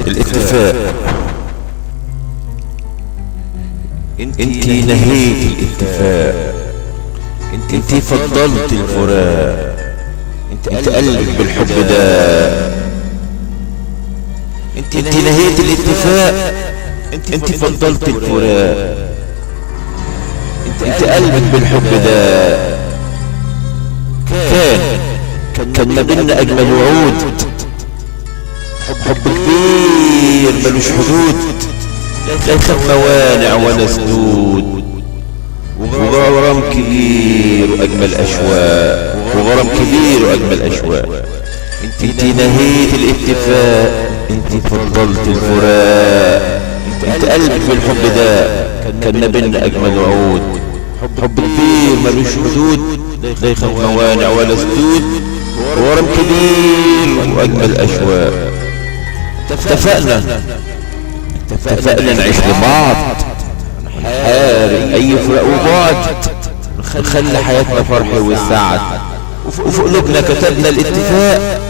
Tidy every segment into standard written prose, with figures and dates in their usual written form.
الاتفاق. انتي نهيت الاتفاق، انتي فضلت الفراق، انت قلبك بالحب ده. انتي نهيت الاتفاق، انتي فضلت الفراق، انت قلبك بالحب ده. كان ما بينا اجمل وعود، حب كبير ملوش حدود، لا يخاف موانع ولا سدود، وغرام كبير واجمل اشواق، وغرام كبير واجمل اشواق. انت نهيت الاتفاق، انت فضلت الفراق، انت قلبك بالحب ده. كان ما بينا اجمل وعود، حب كبير ملوش حدود، لا يخاف موانع ولا سدود، وغرام كبير واجمل اشواق. اتفقنا نعيش لبعض، نحارب اي فراق وبعد، نخلي حياتنا فرح وسعد، وفي قلوبنا كتبنا الاتفاق.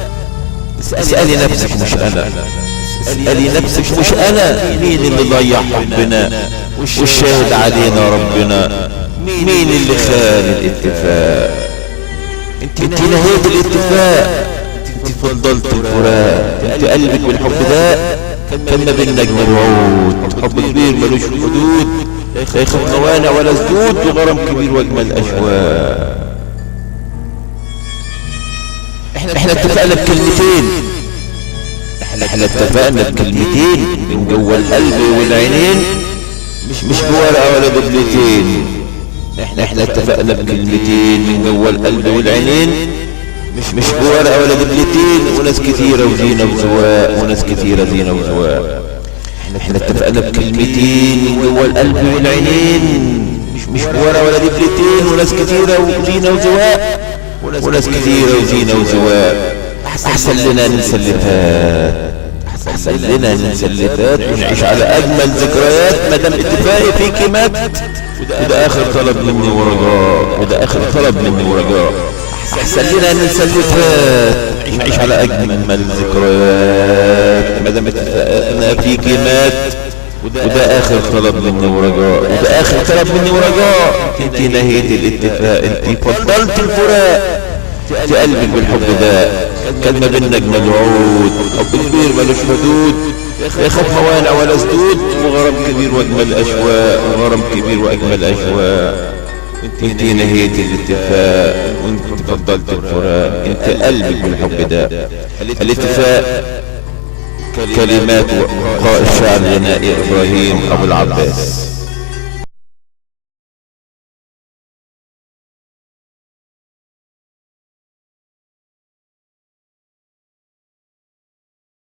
اسألي نفسك مش انا، اسألي نفسك مش انا، مين اللي ضيع حبنا والشاهد علينا ربنا؟ مين اللي خان الاتفاق؟ انت نهيت الاتفاق، انت فضلت الفراق، انت قلبك بالحب ده. كان ما بينا اجمل وعود، حب كبير ملوش حدود، لا يخاف موانع ولا سدود، وغرام كبير واجمل اشواق. احنا اتفقنا بكلمتين، احنا اتفقنا بكلمتين من جوه القلب والعينين، مش بورقه ولا دبلتين. احنا اتفقنا بكلمتين من جوه القلب والعينين، مش بورقه ولا دبلتين. وناس كتيره وزينه وزواق، وناس كتيره زينه وزواق. احنا اتفقنا بكلمتين من جوه القلب والعينين، مش بورقه ولا دبلتين. وناس كتيره وزينه وزواق، وناس كتيره وزينه وزواق. احسن لنا ننسى اللي احسن لنا ننسى اللي فات، ونعيش على اجمل ذكريات. مادام اتفاقي فيكي مات، وده اخر طلب مني ورجاء، وده اخر طلب مني ورجاء. احسن لنا ننسى اللي فات، نعيش على اجمل ذكريات. مادام اتفقنا فيكي مات، وده اخر طلب مني ورجاء، وده اخر طلب مني ورجاء. انت نهيت الاتفاق، انت فضلت الفراق، انت قلبك بالحب ده. كان ما بينا اجمل وعود، حب كبير ملوش حدود، لا يخاف موانع ولا سدود، وغرام كبير واجمل اشواق، وغرام كبير واجمل اشواق. انت نهيت الاتفاق، وانت فضلت الفراق، انت قلبك بالحب ده. الاتفاق كلمات وقاء الشاعر الغنائي ابراهيم ابو العباس.